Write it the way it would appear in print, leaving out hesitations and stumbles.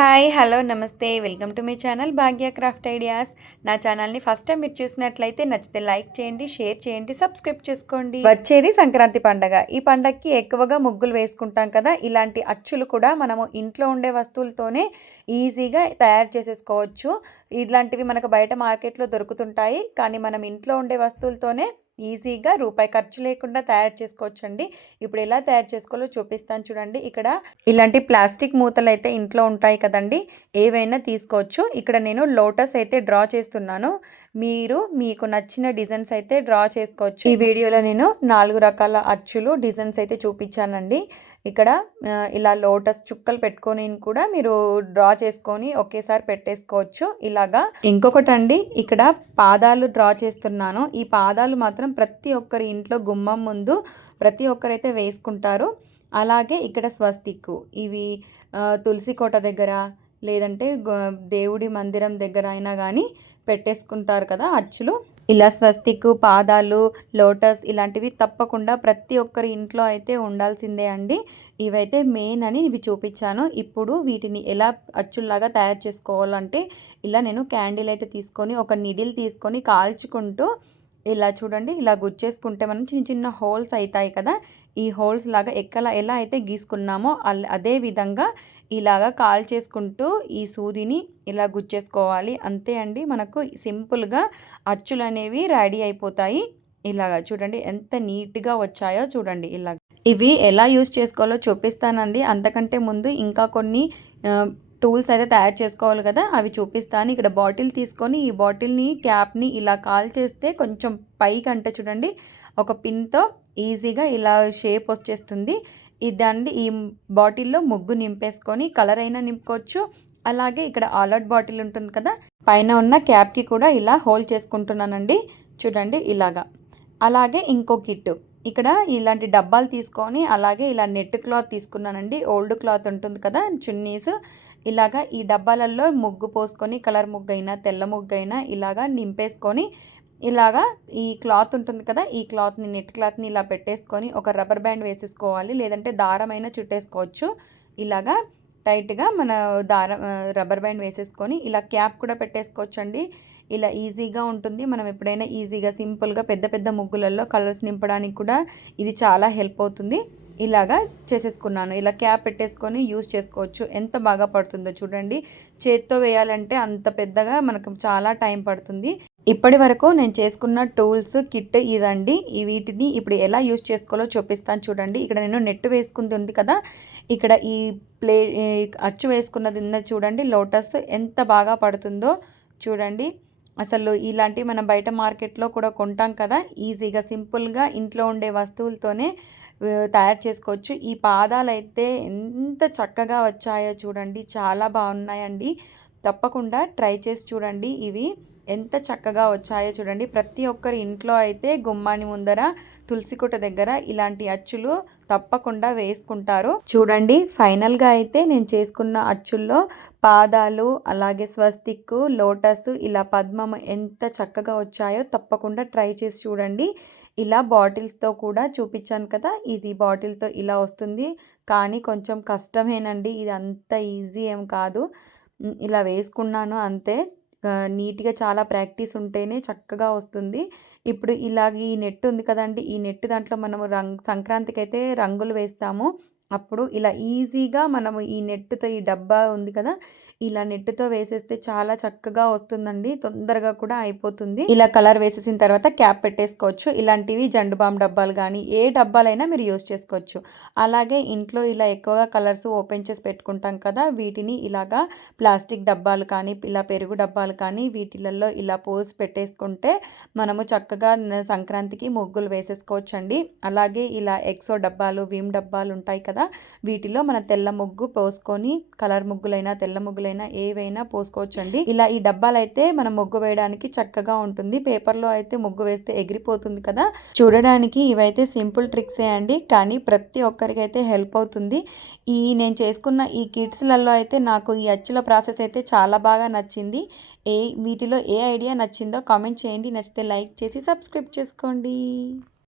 Hi hello నమస్తే welcome to my channel Bhagya craft ideas. నా ఛానల్ని ఫస్ట్ టైం మీరు చూసినట్లయితే నచ్చితే లైక్ చేయండి, షేర్ చేయండి, సబ్స్క్రైబ్ చేసుకోండి. వచ్చేది సంక్రాంతి పండగ. ఈ పండగకి ఎక్కువగా ముగ్గులు వేసుకుంటాం కదా. ఇలాంటి అచ్చులు కూడా మనము ఇంట్లో ఉండే వస్తువులతోనే ఈజీగా తయారు చేసేసుకోవచ్చు. ఇలాంటివి మనకు బయట మార్కెట్లో దొరుకుతుంటాయి, కానీ మనం ఇంట్లో ఉండే వస్తువులతోనే ఈజీగా రూపాయి ఖర్చు లేకుండా తయారు చేసుకోవచ్చండి. ఇప్పుడు ఎలా తయారు చేసుకోవాలో చూపిస్తాను చూడండి. ఇక్కడ ఇలాంటి ప్లాస్టిక్ మూతలు అయితే ఇంట్లో ఉంటాయి కదండి, ఏవైనా తీసుకోవచ్చు. ఇక్కడ నేను లోటస్ అయితే డ్రా చేస్తున్నాను. మీరు మీకు నచ్చిన డిజైన్స్ అయితే డ్రా చేసుకోవచ్చు. ఈ వీడియోలో నేను 4 రకాల అచ్చులు డిజైన్స్ అయితే చూపించానండి. ఇక్కడ ఇలా లోటస్ చుక్కలు పెట్టుకొని కూడా మీరు డ్రా చేసుకొని ఒకేసారి పెట్టేసుకోవచ్చు ఇలాగా. ఇంకొకటి అండి, ఇక్కడ పాదాలు డ్రా చేస్తున్నాను. ఈ పాదాలు మాత్రం ప్రతి ఒక్కరి ఇంట్లో గుమ్మం ముందు ప్రతి ఒక్కరైతే వేసుకుంటారు. అలాగే ఇక్కడ స్వస్తిక్, ఇవి తులసి కోట దగ్గర లేదంటే దేవుడి మందిరం దగ్గర అయినా కానీ పెట్టేసుకుంటారు కదా అచ్చులు. ఇలా స్వస్తిక్, పాదాలు, లోటస్ ఇలాంటివి తప్పకుండా ప్రతి ఒక్కరి ఇంట్లో అయితే ఉండాల్సిందే అండి. ఇవైతే మెయిన్ అని ఇవి చూపించాను. ఇప్పుడు వీటిని ఎలా అచ్చుల్లాగా తయారు చేసుకోవాలంటే, ఇలా నేను క్యాండిల్ అయితే తీసుకొని ఒక నిడిల్ తీసుకొని కాల్చుకుంటూ ఇలా చూడండి, ఇలా గుచ్చేసుకుంటే మనం చిన్న చిన్న హోల్స్ అవుతాయి కదా. ఈ హోల్స్ లాగా ఎలా అయితే గీసుకున్నామో అదే విధంగా ఇలాగా కాల్ చేసుకుంటూ ఈ సూదిని ఇలా గుచ్చేసుకోవాలి. అంతే అండి, మనకు సింపుల్గా అచ్చులు అనేవి రెడీ అయిపోతాయి. ఇలాగా చూడండి ఎంత నీట్గా వచ్చాయో చూడండి. ఇలా ఇవి ఎలా యూస్ చేసుకోవాలో చూపిస్తానండి. అంతకంటే ముందు ఇంకా కొన్ని టూల్స్ అయితే తయారు చేసుకోవాలి కదా, అవి చూపిస్తాను. ఇక్కడ బాటిల్ తీసుకొని ఈ బాటిల్ని క్యాప్ని ఇలా కాల్ చేస్తే కొంచెం పైకి అంటే చూడండి, ఒక పిన్తో ఈజీగా ఇలా షేప్ వచ్చేస్తుంది. ఇదండి, ఈ బాటిల్లో ముగ్గు నింపేసుకొని కలర్ అయినా నింపుకోవచ్చు. అలాగే ఇక్కడ ఆల్అవుట్ బాటిల్ ఉంటుంది కదా, పైన ఉన్న క్యాప్కి కూడా ఇలా హోల్డ్ చేసుకుంటున్నానండి చూడండి ఇలాగా. అలాగే ఇంకో కిట్, ఇక్కడ ఇలాంటి డబ్బాలు తీసుకొని అలాగే ఇలా నెట్ క్లాత్ తీసుకున్నానండి. ఓల్డ్ క్లాత్ ఉంటుంది కదా, చున్నీస్. ఇలాగా ఈ డబ్బాలలో ముగ్గు పోసుకొని కలర్ ముగ్గు అయినా తెల్ల ముగ్గు అయినా ఇలాగా నింపేసుకొని ఇలాగా ఈ క్లాత్ ఉంటుంది కదా, ఈ క్లాత్ని నెట్ క్లాత్ని ఇలా పెట్టేసుకొని ఒక రబ్బర్ బ్యాండ్ వేసేసుకోవాలి, లేదంటే దారమైనా చుట్టేసుకోవచ్చు. ఇలాగా టైట్గా మన రబ్బర్ బ్యాండ్ వేసేసుకొని ఇలా క్యాప్ కూడా పెట్టేసుకోవచ్చండి. ఇలా ఈజీగా ఉంటుంది. మనం ఎప్పుడైనా ఈజీగా సింపుల్గా పెద్ద పెద్ద ముగ్గులలో కలర్స్ నింపడానికి కూడా ఇది చాలా హెల్ప్ అవుతుంది. ఇలాగా చేసేసుకున్నాను. ఇలా క్యాప్ పెట్టేసుకొని యూస్ చేసుకోవచ్చు. ఎంత బాగా పడుతుందో చూడండి. చేత్తో వేయాలంటే అంత పెద్దగా మనకు చాలా టైం పడుతుంది. ఇప్పటి వరకు నేను చేసుకున్న టూల్స్ కిట్ ఇదండి. వీటిని ఇప్పుడు ఎలా యూస్ చేసుకోవాలో చూపిస్తాను చూడండి. ఇక్కడ నేను నెట్ వేసుకుంది ఉంది కదా, ఇక్కడ ఈ అచ్చు వేసుకున్నది ఉన్నది చూడండి. లోటస్ ఎంత బాగా పడుతుందో చూడండి. అసలు ఇలాంటివి మనం బయట మార్కెట్లో కూడా కొంటాం కదా, ఈజీగా సింపుల్గా ఇంట్లో ఉండే వస్తువులతోనే తయారు చేసుకోవచ్చు. ఈ పాదాలు అయితే ఎంత చక్కగా వచ్చాయో చూడండి, చాలా బాగున్నాయండి. తప్పకుండా ట్రై చేసి చూడండి. ఇవి ఎంత చక్కగా వచ్చాయో చూడండి. ప్రతి ఒక్కరి ఇంట్లో అయితే గుమ్మాని ముందర తులసి కోట దగ్గర ఇలాంటి అచ్చులు తప్పకుండా వేసుకుంటారు. చూడండి, ఫైనల్గా అయితే నేను చేసుకున్న అచ్చుల్లో పాదాలు, అలాగే స్వస్తిక్, లోటస్, ఇలా పద్మం ఎంత చక్కగా వచ్చాయో తప్పకుండా ట్రై చేసి చూడండి. ఇలా బాటిల్స్తో కూడా చూపించాను కదా, ఇది బాటిల్తో ఇలా వస్తుంది, కానీ కొంచెం కష్టమేనండి. ఇది అంత ఈజీ ఏం కాదు. ఇలా వేసుకున్నాను అంతే. నీట్గా చాలా ప్రాక్టీస్ ఉంటేనే చక్కగా వస్తుంది. ఇప్పుడు ఇలాగ ఈ నెట్ ఉంది కదండి, ఈ నెట్ దాంట్లో మనము సంక్రాంతికి అయితే రంగులు వేస్తాము. అప్పుడు ఇలా ఈజీగా మనము ఈ నెట్తో, ఈ డబ్బా ఉంది కదా, ఇలా నెట్తో వేసేస్తే చాలా చక్కగా వస్తుందండి. తొందరగా కూడా అయిపోతుంది. ఇలా కలర్ వేసేసిన తర్వాత క్యాప్ పెట్టేసుకోవచ్చు. ఇలాంటివి జండు బామ్ డబ్బాలు కానీ ఏ డబ్బాలైనా మీరు యూస్ చేసుకోవచ్చు. అలాగే ఇంట్లో ఇలా ఎక్కువగా కలర్స్ ఓపెన్ చేసి పెట్టుకుంటాం కదా, వీటిని ఇలాగా ప్లాస్టిక్ డబ్బాలు కానీ ఇలా పెరుగు డబ్బాలు కానీ వీటిలలో ఇలా పోసి పెట్టేసుకుంటే మనము చక్కగా సంక్రాంతికి ముగ్గులు వేసేసుకోవచ్చు అండి. అలాగే ఇలా ఎక్సో డబ్బాలు, విమ్ డబ్బాలు ఉంటాయి కదా, వీటిలో మన తెల్ల ముగ్గు పోసుకొని కలర్ ముగ్గులైనా తెల్ల ముగ్గులైనా ఏవైనా పోసుకోవచ్చండి. ఇలా ఈ డబ్బాలు అయితే మనం ముగ్గు వేయడానికి చక్కగా ఉంటుంది. పేపర్లో అయితే ముగ్గు వేస్తే ఎగిరిపోతుంది కదా. చూడడానికి ఇవైతే సింపుల్ ట్రిక్సే అండి, కానీ ప్రతి ఒక్కరికి అయితే హెల్ప్ అవుతుంది. నేను చేసుకున్న ఈ కిట్స్లలో అయితే నాకు ఈ అచ్చుల ప్రాసెస్ అయితే చాలా బాగా నచ్చింది. వీటిలో ఏ ఐడియా నచ్చిందో కామెంట్ చేయండి. నచ్చితే లైక్ చేసి సబ్స్క్రైబ్ చేసుకోండి.